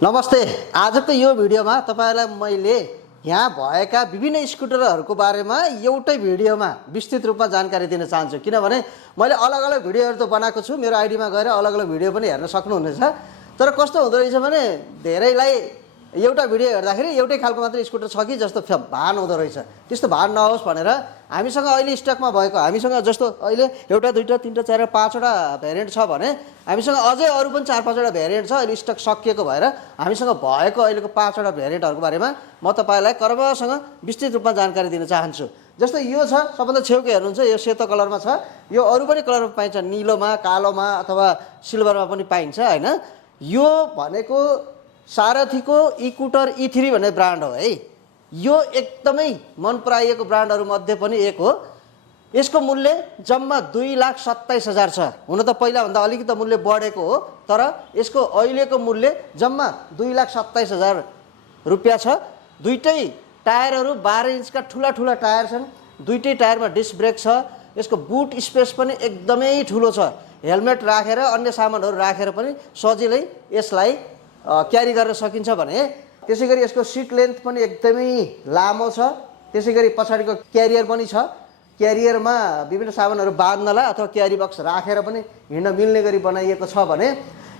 नमस्ते। आजको यो भिडियोमा तपाईहरुलाई मैले यहाँ भएका विभिन्न स्कुटरहरूको बारेमा एउटै भिडियोमा विस्तृत रूपमा जानकारी दिन चाहन्छु। किनभने मैले अलग-अलग भिडियोहरू त बनाएको छु, मेरो आइडीमा गएर अलग-अलग भिडियो पनि हेर्न सक्नुहुनेछ। तर कस्तो हुँदो रहेछ भने धेरैलाई एउटा भिडियो हेर्दाखेरि एउटै खालको मात्र स्कुटर छ कि जस्तो भान हुँदो रहेछ। त्यस्तो भान नहोस् भनेर हामीसँग अहिले स्टकमा भएको हामीसँग जस्तो अहिले एउटा दुईटा तीनटा चारवटा पाँचवटा भेरिएन्ट छ भने हामीसँग अझै अरू पनि चार पाँचवटा भेरिएन्ट छ। अहिले स्टक सकिएको भएर हामीसँग भएको अहिलेको पाँचवटा भेरिएन्टहरूको बारेमा म तपाईलाई क्रमसँग विस्तृत रूपमा जानकारी दिन चाहन्छु। जस्तो यो छ सबभन्दा छेउको हेर्नुहुन्छ, यो सेतो कलरमा छ। यो अरू पनि कलरमा पाइन्छ, नीलोमा, कालोमा अथवा सिल्भरमा पनि पाइन्छ हैन। यो भनेको सारथीको इकुटर E3 भन्ने ब्रान्ड हो है। यो एकदमै मन पराइएको ब्रान्डहरू मध्ये पनि एक हो। यसको मूल्य जम्मा 2,27,000 छ। हुन त पहिलाभन्दा अलिकति मूल्य बढेको हो, तर यसको अहिलेको मूल्य जम्मा 2,27,000 रुपियाँ छ। दुईटै टायरहरू 12 इन्चका ठुला टायर छन्। दुईटै टायरमा डिस्क ब्रेक छ। यसको बुट स्पेस पनि एकदमै ठुलो छ। हेलमेट राखेर अन्य सामानहरू राखेर पनि सजिलै यसलाई क्यारी गर्न सकिन्छ भने त्यसैगरी यसको सिट लेन्थ पनि एकदमै लामो छ। त्यसैगरी पछाडिको क्यारियर पनि छ। क्यारियरमा विभिन्न सामानहरू बाँध्नलाई अथवा क्यारी बक्स राखेर पनि हिँड्न मिल्ने गरी बनाइएको छ भने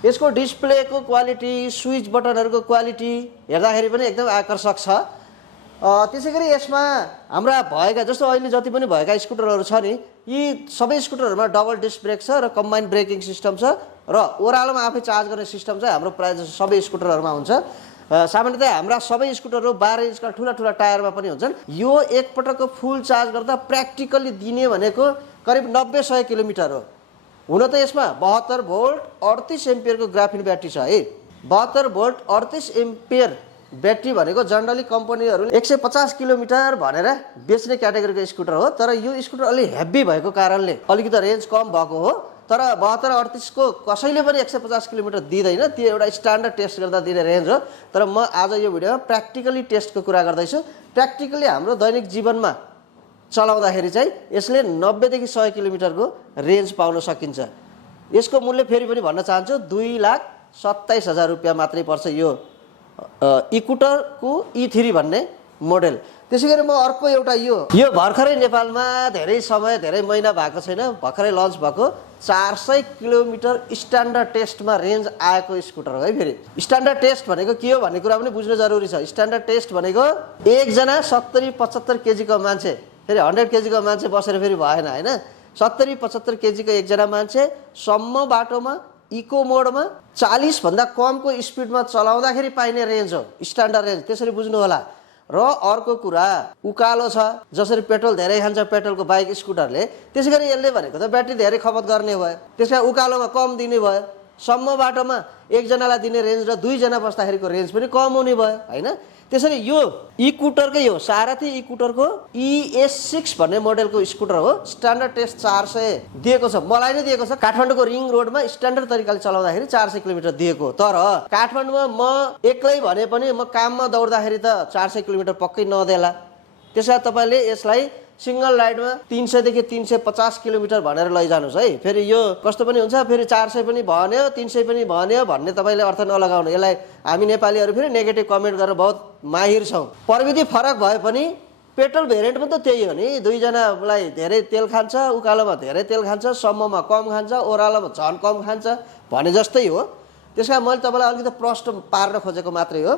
यसको डिस्प्लेको क्वालिटी, स्विच बटनहरूको क्वालिटी हेर्दाखेरि पनि एकदम आकर्षक छ। त्यसैगरी यसमा हाम्रा भएका जस्तो अहिले जति पनि भएका स्कुटरहरू छ नि, यी सबै स्कुटरहरूमा डबल डिस्क ब्रेक छ र कम्बाइन्ड ब्रेकिङ सिस्टम छ र ओह्रालोमा आफै चार्ज गर्ने सिस्टम चाहिँ हाम्रो प्रायः जस्तो सबै स्कुटरहरूमा हुन्छ। सामान्यतया हाम्रा सबै स्कुटरहरू 12 इन्चका ठुला टायरमा पनि हुन्छन्। यो एकपटकको फुल चार्ज गर्दा प्र्याक्टिकली दिने भनेको करिब 90-100 किलोमिटर हो। हुन त यसमा 72 भोल्ट 38 एम्पियरको ग्राफिन ब्याट्री छ है। 72 भोल्ट 38 एम्पियर ब्याट्री भनेको जनरली कम्पनीहरूले 150 किलोमिटर भनेर बेच्ने क्याटेगोरीको स्कुटर हो। तर यो स्कुटर अलि हेभी भएको कारणले अलिकति रेन्ज कम भएको हो। तर 72-38 को कसैले पनि 150 किलोमिटर दिँदैन। त्यो एउटा स्ट्यान्डर्ड टेस्ट गर्दा दिने रेन्ज हो। तर म आज यो भिडियोमा प्र्याक्टिकली टेस्टको कुरा गर्दैछु। प्र्याक्टिकली हाम्रो दैनिक जीवनमा चलाउँदाखेरि चाहिँ यसले 90 देखि 100 किलोमिटरको रेन्ज पाउन सकिन्छ। यसको मूल्य फेरि पनि भन्न चाहन्छु, 2,27,000 रुपियाँ मात्रै पर्छ यो इकुटरको E3 भन्ने मोडेल। त्यसैगरी म अर्को एउटा यो भर्खरै नेपालमा धेरै समय धेरै महिना भएको छैन, भर्खरै लन्च भएको 400 किलोमिटर स्ट्यान्डर्ड टेस्टमा रेन्ज आएको स्कुटर हो है। फेरि स्ट्यान्डर्ड टेस्ट भनेको के हो भन्ने कुरा पनि बुझ्नु जरुरी छ। स्ट्यान्डर्ड टेस्ट भनेको एकजना 70-75 केजीको मान्छे, फेरि 100 केजीको मान्छे बसेर फेरि भएन हैन। 70-75 केजीको एकजना मान्छे सम्म बाटोमा इको मोडमा 40 भन्दा कमको स्पिडमा चलाउँदाखेरि पाइने रेन्ज हो स्ट्यान्डर्ड रेन्ज। त्यसरी बुझ्नु होला। र अर्को कुरा उकालो छ, जसरी पेट्रोल धेरै खान्छ पेट्रोलको बाइक स्कुटरले, त्यसैगरी यसले भनेको त ब्याट्री धेरै खपत गर्ने भयो। त्यसकारण उकालोमा कम दिने भयो। सम्म बाटोमा एकजनालाई दिने रेन्ज र दुईजना बस्दाखेरिको रेन्ज पनि कम हुने भयो हैन। त्यसरी यो इकुटरकै हो, सारथी इकुटरको ES6 भन्ने मोडेलको स्कुटर हो। स्ट्यान्डर्ड टेस्ट 400 दिएको छ, मलाई नै दिएको छ। काठमाडौँको रिङ रोडमा स्ट्यान्डर्ड तरिकाले चलाउँदाखेरि 400 किलोमिटर दिएको। तर काठमाडौँमा म एक्लै भने पनि म काममा दौड्दाखेरि त 400 किलोमिटर पक्कै नदेला। त्यसैले तपाईले यसलाई सिंगल राइडमा 300 देखि 350 किलोमिटर भनेर लैजानुस् है। फेरि यो कस्तो पनि हुन्छ, फेरि 400 पनि भन्यो 300 पनि भन्यो भन्ने तपाईले अर्थ नलगाउनु। यसलाई हामी नेपालीहरू फेरि नेगेटिभ कमेन्ट गर्न बहुत माहिर छौँ। प्रविधि फरक भए पनि पेट्रोल भेरिएन्ट पनि त त्यही हो नि। दुईजनालाई धेरै तेल खान्छ, उकालोमा धेरै तेल खान्छ, सम्ममा कम खान्छ, ओह्रालोमा झन् कम खान्छ भने जस्तै हो। त्यसकारण मैले तपाईँलाई अलिकति प्रश्न पार्न खोजेको मात्रै हो।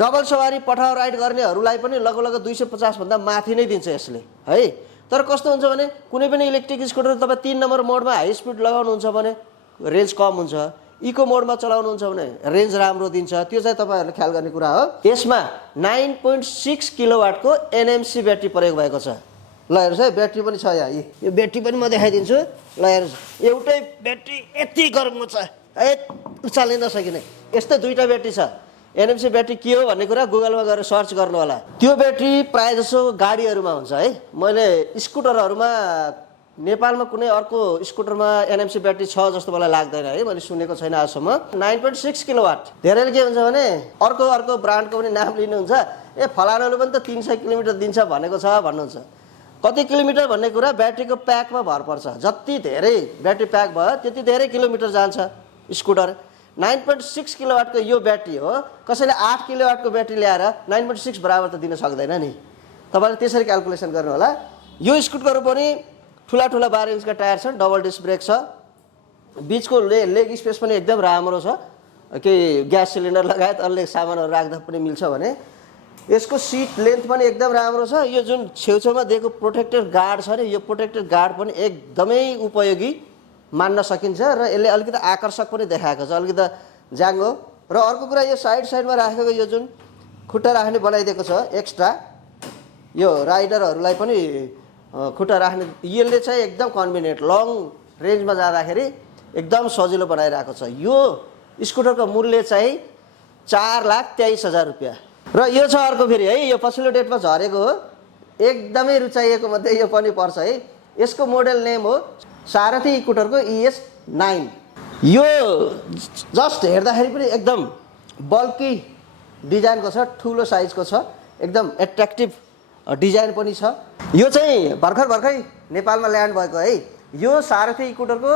डबल सवारी पठाउ राइड गर्नेहरूलाई पनि लगभग 250 भन्दा माथि नै दिन्छ यसले है। तर कस्तो हुन्छ भने कुनै पनि इलेक्ट्रिक स्कुटर तपाईँ 3 नम्बर मोडमा हाई स्पिड लगाउनुहुन्छ भने रेन्ज कम हुन्छ, इको मोडमा चलाउनुहुन्छ भने रेन्ज राम्रो दिन्छ। त्यो चाहिँ तपाईँहरूले ख्याल गर्ने कुरा हो। यसमा 9.6 किलोवाटको NMC ब्याट्री प्रयोग भएको छ। ल हेर्नुहोस् है, ब्याट्री पनि छ यहाँ। यो ब्याट्री पनि म देखाइदिन्छु। ल हेर्नुहोस्, एउटै ब्याट्री यति गर्म छ, चालै नसकिने यस्तै दुईटा ब्याट्री छ। NMC ब्याट्री के हो भन्ने कुरा गुगलमा गएर सर्च गर्नु होला। त्यो ब्याट्री प्रायः जसो गाडीहरूमा हुन्छ है। मैले स्कुटरहरूमा नेपालमा कुनै अर्को स्कुटरमा NMC ब्याट्री छ जस्तो मलाई लाग्दैन है, मैले सुनेको छैन आजसम्म। 9.6 किलोवाट। धेरैले के हुन्छ भने अर्को ब्रान्डको पनि नाम लिनुहुन्छ, फलानाले पनि त 300 किलोमिटर दिन्छ भनेको छ भन्नुहुन्छ। कति किलोमिटर भन्ने कुरा ब्याट्रीको प्याकमा भर पर्छ। जति धेरै ब्याट्री प्याक भयो त्यति धेरै किलोमिटर जान्छ स्कुटर। 9.6 किलोवाटको यो ब्याट्री हो, कसैले 8 किलोवाटको ब्याट्री ल्याएर 9.6 बराबर त दिन सक्दैन नि। तपाईँले त्यसरी क्यालकुलेसन गर्नु होला। यो स्कुटरहरू पनि ठुला 12 इन्चका टायर छन्, डबल डिस्क ब्रेक छ, बिचको लेग स्पेस पनि एकदम राम्रो छ, केही ग्यास सिलिन्डर लगायत अन्य सामानहरू राख्दा पनि मिल्छ भने। यसको सिट लेन्थ पनि एकदम राम्रो छ। यो जुन छेउछेउमा दिएको प्रोटेक्टेड गार्ड छ नि, यो प्रोटेक्टेड गार्ड पनि एकदमै उपयोगी मान्न सकिन्छ र यसले अलिकति आकर्षक पनि देखाएको छ, अलिकति जाङ्गो। र अर्को कुरा, यो साइडमा राखेको यो जुन खुट्टा राख्ने बनाइदिएको छ एक्स्ट्रा, यो राइडरहरूलाई पनि खुट्टा राख्ने, यसले चाहिँ एकदम कन्भिनियन्ट लङ रेन्जमा जाँदाखेरि एकदम सजिलो बनाइरहेको छ। यो स्कुटरको मूल्य चाहिँ 4,23,000 रुपियाँ। र यो छ अर्को फेरि है, यो पछिल्लो डेटमा झरेको हो, एकदमै रुचाइएको मध्ये यो पनि पर्छ है। यसको मोडल नेम हो सारथी स्कुटरको ES9। यो जस्ट हेर्दाखेरि पनि एकदम बल्की डिजाइनको छ, ठुलो साइजको छ, एकदम एट्र्याक्टिभ डिजाइन पनि छ। यो चाहिँ भर्खरै नेपालमा ल्यान्ड भएको है। यो सारथी स्कुटरको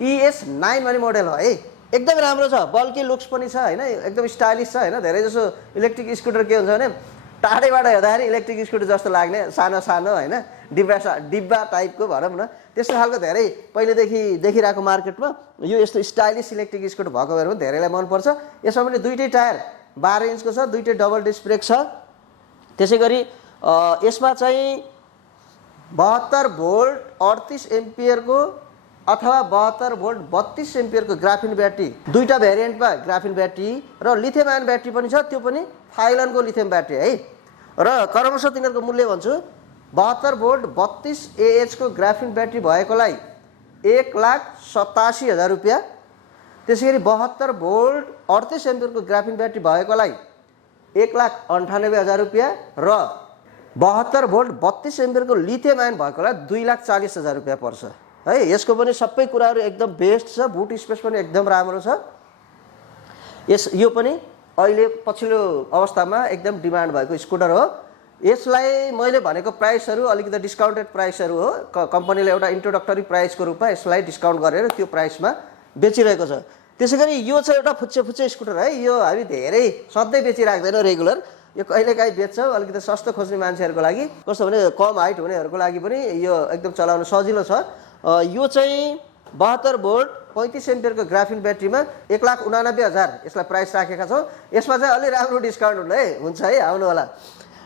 ES9 भन्ने मोडल हो है, एकदम राम्रो छ, बल्की लुक्स पनि छ होइन, एकदम स्टाइलिस छ होइन। धेरै जसो इलेक्ट्रिक स्कुटर के हुन्छ भने टाढैबाट हेर्दाखेरि इलेक्ट्रिक स्कुटर जस्तो लाग्ने, सानो सानो होइन, डिब्बा टाइपको भनौँ न, त्यस्तो खालको धेरै पहिलेदेखि देखिरहेको मार्केटमा। यो यस्तो स्टाइलिस इलेक्ट्रिक स्कुटर भएको भएर पनि धेरैलाई मनपर्छ। यसमा पनि दुईटै टायर 12 इन्चको छ, दुईटै डबल डिस्क ब्रेक छ। त्यसै गरी यसमा चाहिँ 72 भोल्ट 38 एम्पियरको अथवा 72 भोल्ट 32 एम्पियरको ग्राफिन ब्याट्री, दुईटा भेरिएन्टमा ग्राफिन ब्याट्री र लिथियम आयन ब्याट्री पनि छ, त्यो पनि थाइल्यान्डको लिथियम ब्याट्री है। र क्रमशः तिनीहरूको मूल्य भन्छु, 72 भोल्ट 32 AH को ग्राफिन ब्याट्री भएकोलाई 1,87,000 रुपियाँ। त्यसै गरी 72 भोल्ट 38 एम्पियरको ग्राफिन ब्याट्री भएकोलाई 1,98,000 रुपियाँ र 72 भोल्ट 32 एम्पियरको लिथियम आयन भएकोलाई 2,40,000 रुपियाँ पर्छ है। यसको पनि सबै कुराहरू एकदम बेस्ट छ, बुट स्पेस पनि एकदम राम्रो छ। यो पनि अहिले पछिल्लो अवस्थामा एकदम डिमान्ड भएको स्कुटर हो। यसलाई मैले भनेको प्राइसहरू अलिकति डिस्काउन्टेड प्राइसहरू हो, कम्पनीले एउटा इन्ट्रोडक्टरी प्राइसको रूपमा यसलाई डिस्काउन्ट गरेर त्यो प्राइसमा बेचिरहेको छ। त्यसै गरी यो चाहिँ एउटा फुच्चे स्कुटर है, यो हामी धेरै सधैँ बेचिराख्दैनौँ रेगुलर, यो कहिलेकाहीँ बेच्छौँ अलिकति सस्तो खोज्ने मान्छेहरूको लागि, कस्तो भने कम हाइट हुनेहरूको लागि पनि यो एकदम चलाउन सजिलो छ। यो चाहिँ 72 भोल्ट 35 एम्पियरको ग्राफिन ब्याट्रीमा 1,89,000 यसलाई प्राइस राखेका छौँ। यसमा चाहिँ अलि राम्रो डिस्काउन्ट हुन्छ है, आउनु होला।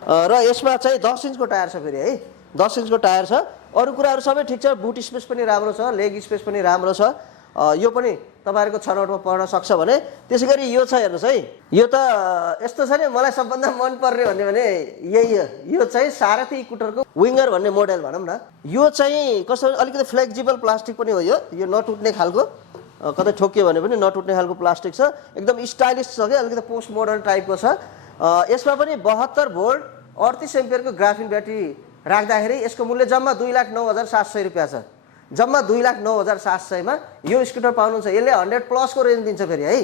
र यसमा चाहिँ 10 इन्चको टायर छ फेरि है, 10 इन्चको टायर छ। अरू कुराहरू सबै ठिक छ, बुट स्पेस पनि राम्रो छ, लेग स्पेस पनि राम्रो छ। यो पनि तपाईँहरूको छनौटमा पर्न सक्छ भने। त्यसै गरी यो छ हेर्नुहोस् है, यो त यस्तो छ नि, मलाई सबभन्दा मनपर्ने भन्ने भने यही हो। यो चाहिँ सारथी स्कुटरको विङ्गर भन्ने मोडल भनौँ न। यो चाहिँ कस्तो अलिकति फ्लेक्जिबल प्लास्टिक पनि हो, यो नटुट्ने खालको, कतै ठोकियो भने पनि नटुट्ने खालको प्लास्टिक छ, एकदम स्टाइलिस छ क्या, अलिकति पोस्ट मोडर्न टाइपको छ। यसमा पनि 72 भोल्ट 38 एम्पियरको ग्राफिन ब्याट्री राख्दाखेरि यसको मूल्य जम्मा 2,09,700 रुपियाँ छ। जम्मा 2,09,700 मा यो स्कुटर पाउनुहुन्छ। यसले 100 प्लसको रेन्ज दिन्छ फेरि है,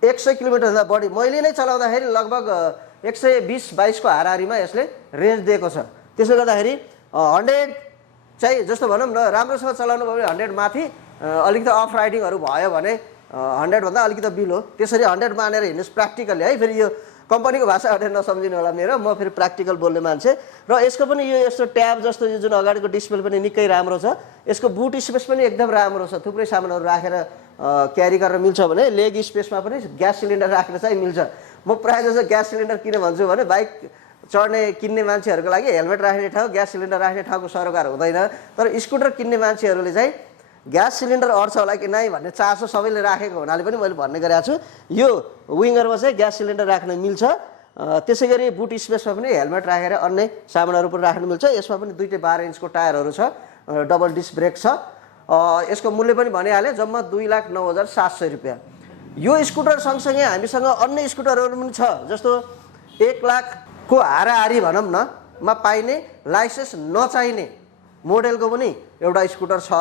100 किलोमिटरभन्दा बढी। मैले नै चलाउँदाखेरि लगभग 120-22 को हाराहारीमा यसले रेन्ज दिएको छ। त्यसले गर्दाखेरि 100 चाहिँ जस्तो भनौँ न, राम्रोसँग चलाउनु भयो भने 100 माथि, अलिकति अफ राइडिङहरू भयो भने 100 भन्दा अलिकति बिलो, त्यसरी 100 मानेर हिँड्नुहोस् प्र्याक्टिकली है। फेरि यो कम्पनीको भाषा अटेर नसम्झिनु होला मेरो, म फेरि प्र्याक्टिकल बोल्ने मान्छे। र यसको पनि यो यस्तो ट्याब जस्तो यो जुन अगाडिको डिस्प्ले पनि निकै राम्रो छ। यसको बुट स्पेस पनि एकदम राम्रो छ, थुप्रै सामानहरू राखेर क्यारी गरेर मिल्छ भने। लेग स्पेसमा पनि ग्यास सिलिन्डर राखेर चाहिँ मिल्छ। म प्रायः जस्तो ग्यास सिलिन्डर किन भन्छु भने बाइक चढ्ने किन्ने मान्छेहरूको लागि हेलमेट राख्ने ठाउँ, ग्यास सिलिन्डर राख्ने ठाउँको सरोकार हुँदैन। तर स्कुटर किन्ने मान्छेहरूले चाहिँ ग्यास सिलिन्डर अड्छ होला कि नै भन्ने चासो सबैले राखेको हुनाले पनि मैले भन्ने गरेको छु। यो विङ्गरमा चाहिँ ग्यास सिलिन्डर राख्न मिल्छ। त्यसै गरी बुट स्पेसमा पनि हेलमेट राखेर अन्य सामानहरू पनि राख्न मिल्छ। यसमा पनि दुईटै 12 इन्चको टायरहरू छ, डबल डिस्क ब्रेक छ। यसको मूल्य पनि भनिहालेँ, जम्मा 2,09,700 रुपियाँ। यो स्कुटर सँगसँगै हामीसँग अन्य स्कुटरहरू पनि छ, जस्तो 1 लाखको हाराहारी भनौँ न मा पाइने लाइसेन्स नचाहिने मोडेलको पनि एउटा स्कुटर छ।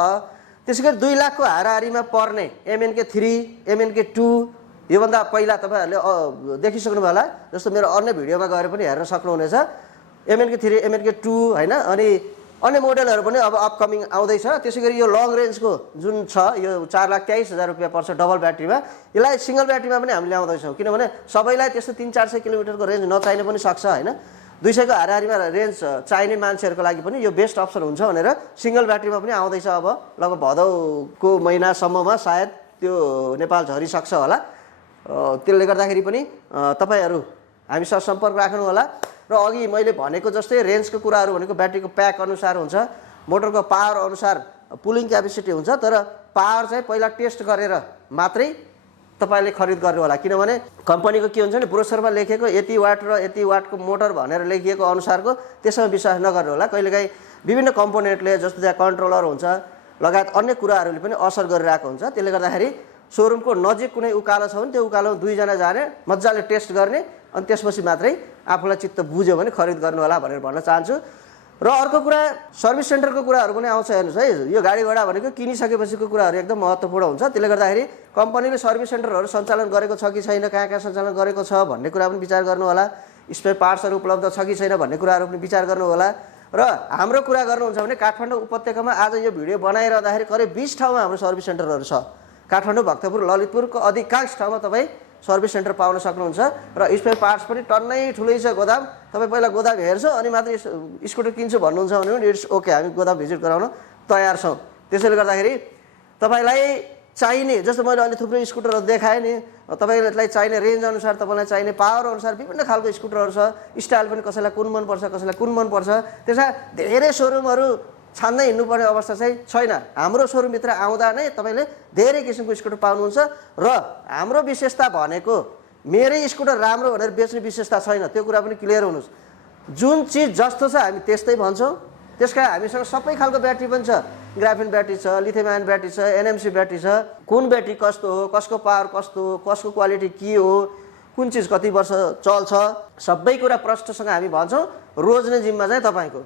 त्यसै गरी 2 लाखको हाराहारीमा पर्ने MNK 3, MNK 2, योभन्दा पहिला तपाईँहरूले देखिसक्नुभयो होला, जस्तो मेरो अन्य भिडियोमा गएर पनि हेर्न सक्नुहुनेछ। MNK 3, MNK 2 होइन। अनि अन्य मोडलहरू पनि अब अपकमिङ आउँदैछ। त्यसै गरी यो लङ रेन्जको जुन छ यो 4,23,000 रुपियाँ पर्छ डबल ब्याट्रीमा, यसलाई सिङ्गल ब्याट्रीमा पनि हामीले ल्याउँदैछौँ। किनभने सबैलाई त्यस्तो 300-400 किलोमिटरको रेन्ज नचाहिने पनि सक्छ होइन। 200 को हाराहारीमा रेन्ज चाहिने मान्छेहरूको लागि पनि यो बेस्ट अप्सन हुन्छ भनेर सिङ्गल ब्याट्रीमा पनि आउँदैछ। अब लगभग भदौको महिनासम्ममा सायद त्यो नेपाल झरिसक्छ होला। त्यसले गर्दाखेरि पनि तपाईँहरू हामीसँग सम्पर्क राख्नु होला। र अघि मैले भनेको जस्तै रेन्जको कुराहरू भनेको ब्याट्रीको प्याक अनुसार हुन्छ, मोटरको पावर अनुसार पुलिङ क्यापेसिटी हुन्छ। तर पावर चाहिँ पहिला टेस्ट गरेर मात्रै तपाईँले खरिद गर्नु होला। किनभने कम्पनीको के हुन्छ भने ब्रोसरमा लेखेको यति वाट र यति वाटको मोटर भनेर लेखिएको अनुसारको त्यसमा विश्वास नगर्नु होला। कहिलेकाहीँ विभिन्न कम्पोनेन्टले जस्तो त्यहाँ कन्ट्रोलर हुन्छ लगायत अन्य कुराहरूले पनि असर गरिरहेको हुन्छ। त्यसले गर्दाखेरि सोरुमको नजिक कुनै उकालो छ भने त्यो उकालोमा 2 जना जाने, मजाले टेस्ट गर्ने, अनि त्यसपछि मात्रै आफूलाई चित्त बुझ्यो भने खरिद गर्नु होला भनेर भन्न चाहन्छु। र अर्को कुरा सर्भिस सेन्टरको कुराहरू पनि आउँछ। हेर्नुहोस् है, यो गाडी घोडा भनेको किनिसकेपछिको कुराहरू एकदम महत्त्वपूर्ण हुन्छ। त्यसले गर्दाखेरि कम्पनीले सर्भिस सेन्टरहरू सञ्चालन गरेको छ कि छैन, कहाँ कहाँ सञ्चालन गरेको छ भन्ने कुरा पनि विचार गर्नु होला। स्पेयर पार्ट्सहरू उपलब्ध छ कि छैन भन्ने कुराहरू पनि विचार गर्नु होला। र हाम्रो कुरा गर्नुहुन्छ भने काठमाडौँ उपत्यकामा आज यो भिडियो बनाइरहँदाखेरि करिब 20 ठाउँमा हाम्रो सर्भिस सेन्टरहरू छ। काठमाडौँ, भक्तपुर, ललितपुरको अधिकांश ठाउँमा तपाईँ सर्भिस सेन्टर पाउन सक्नुहुन्छ। र स्पेयर पार्ट्स पनि टन्नै ठुलै छ गोदाम। तपाईँ पहिला गोदाम हेर्छु अनि मात्रै स्कुटर किन्छु भन्नुहुन्छ भने पनि इट्स ओके, हामी गोदाम भिजिट गराउन तयार छौँ। त्यसैले गर्दाखेरि तपाईँलाई चाहिने, जस्तो मैले अहिले थुप्रै स्कुटरहरू देखाएँ नि, तपाईँलाई चाहिने रेन्ज अनुसार, तपाईँलाई चाहिने पावर अनुसार विभिन्न खालको स्कुटरहरू छ। स्टाइल पनि कसैलाई कुन मनपर्छ, कसैलाई कुन मनपर्छ, त्यसमा धेरै सोरुमहरू छान्दै हिँड्नुपर्ने अवस्था चाहिँ छैन। हाम्रो सोरुमभित्र आउँदा नै तपाईँले धेरै किसिमको स्कुटर पाउनुहुन्छ। र हाम्रो विशेषता भनेको मेरै स्कुटर राम्रो भनेर बेच्ने विशेषता छैन, त्यो कुरा पनि क्लियर हुनुहोस्। जुन चिज जस्तो छ हामी त्यस्तै भन्छौँ। त्यसकारण हामीसँग सबै खालको ब्याट्री पनि छ। ग्राफिन ब्याट्री छ, लिथियम आयन ब्याट्री छ, एनएमसी ब्याट्री छ। कुन ब्याट्री कस्तो हो, कसको पावर कस्तो हो, कसको क्वालिटी के हो, कुन चिज कति वर्ष चल्छ, सबै कुरा प्रष्टसँग हामी भन्छौँ। रोज्ने जिम्मा चाहिँ तपाईँको।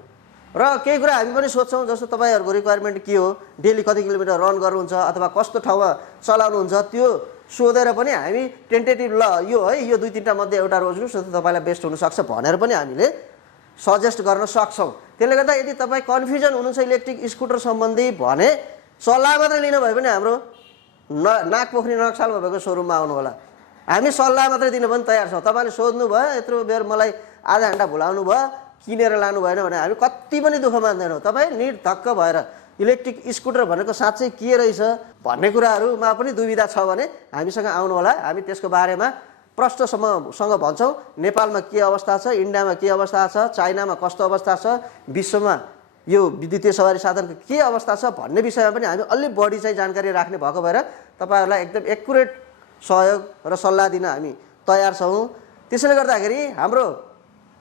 र केही कुरा हामी पनि सोध्छौँ, जस्तो तपाईँहरूको रिक्वायरमेन्ट के हो, डेली कति किलोमिटर रन गर्नुहुन्छ अथवा कस्तो ठाउँमा चलाउनुहुन्छ, त्यो सोधेर पनि हामी टेन्टेटिभ ल यो है यो 2-3टा मध्ये एउटा रोज्नु सो तपाईँलाई बेस्ट हुनसक्छ भनेर पनि हामीले सजेस्ट गर्न सक्छौँ। त्यसले गर्दा यदि तपाईँ कन्फ्युजन हुनुहुन्छ इलेक्ट्रिक स्कुटर सम्बन्धी भने सल्लाह मात्रै लिनुभयो भने हाम्रो नागपोखरी नक्सालमा भएको सोरुममा आउनु होला। हामी सल्लाह मात्रै दिनु पनि तयार छौँ। तपाईँले सोध्नु भयो, यत्रो बेर मलाई आधा घन्टा भुलाउनु भयो, किनेर लानु भएन भने हामी कति पनि दुःख मान्दैनौँ। तपाईँ निर्धक्क भएर इलेक्ट्रिक स्कुटर भनेको साँच्चै के रहेछ भन्ने कुराहरूमा पनि दुविधा छ भने हामीसँग आउनु होला। हामी त्यसको बारेमा प्रष्टसँग भन्छौँ। नेपालमा के अवस्था छ, इन्डियामा के अवस्था छ, चाइनामा कस्तो अवस्था छ, विश्वमा यो विद्युतीय सवारी साधनको के अवस्था छ भन्ने विषयमा पनि हामी अलि बढी चाहिँ जानकारी राख्ने भएको भएर तपाईँहरूलाई एकदम एक्युरेट सहयोग र सल्लाह दिन हामी तयार छौँ। त्यसैले गर्दाखेरि हाम्रो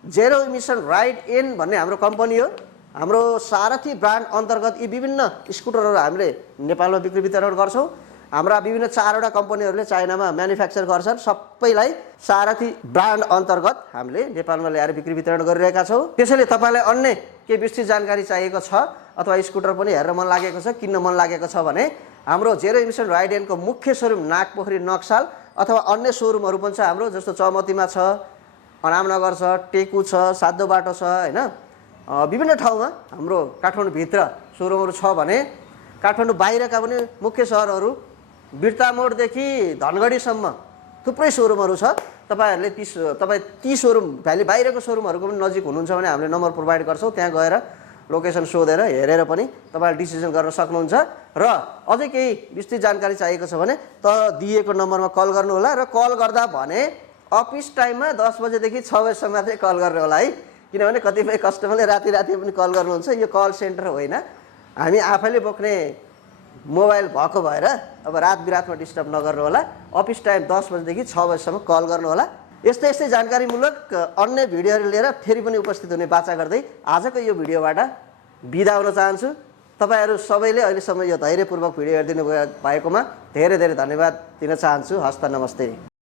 जेरो इमिसन राइड इन भन्ने हाम्रो कम्पनी हो। हाम्रो सारथी ब्रान्ड अन्तर्गत यी विभिन्न स्कुटरहरू हामीले नेपालमा बिक्री वितरण गर्छौँ। हाम्रा विभिन्न 4वटा कम्पनीहरूले चाइनामा म्यानुफ्याक्चर गर्छन्। सबैलाई सारथी ब्रान्ड अन्तर्गत हामीले नेपालमा ल्याएर बिक्री वितरण गरिरहेका छौँ। त्यसैले तपाईँलाई अन्य केही विस्तृत जानकारी चाहिएको छ अथवा स्कुटर पनि हेर्न मन लागेको छ, किन्न मन लागेको छ भने हाम्रो जेरो इमिसन राइड इनको मुख्य सोरुम नागपोखरी नक्साल अथवा अन्य सोरुमहरू पनि छ हाम्रो, जस्तो चौमतीमा छ, अनामनगर छ, टेकु छ, सातो बाटो छ होइन। विभिन्न ठाउँमा हाम्रो काठमाडौँभित्र सोरुमहरू छ भने काठमाडौँ बाहिरका पनि मुख्य सहरहरू बिर्ता मोडदेखि धनगढीसम्म थुप्रै सोरुमहरू छ। तपाईँहरूले ती सोरुम बाहिरको सोरुमहरूको पनि नजिक हुनुहुन्छ भने हामीले नम्बर प्रोभाइड गर्छौँ। त्यहाँ गएर लोकेसन सोधेर हेरेर पनि तपाईँले डिसिजन गर्न सक्नुहुन्छ। र अझै केही विस्तृत जानकारी चाहिएको छ भने त दिएको नम्बरमा कल गर्नु होला। र कल गर्दा भने अफिस टाइममा 10 बजेदेखि 6 बजेसम्म मात्रै कल गर्नु होला है। किनभने कतिपय कस्टमरले राति पनि कल गर्नुहुन्छ। यो कल सेन्टर होइन, हामी आफैले बोक्ने मोबाइल भएको भएर अब रात बिरातमा डिस्टर्ब नगर्नु होला। अफिस टाइम 10 बजेदेखि 6 बजेसम्म कल गर्नु होला। यस्तै यस्तै जानकारीमूलक अन्य भिडियोहरू लिएर फेरि पनि उपस्थित हुने बाचा गर्दै आजको यो भिडियोबाट बिदा हुन चाहन्छु। तपाईँहरू सबैले अहिलेसम्म यो धैर्यपूर्वक भिडियो हेरिदिनु भएकोमा धेरै धेरै धन्यवाद दिन चाहन्छु। हस्त नमस्ते।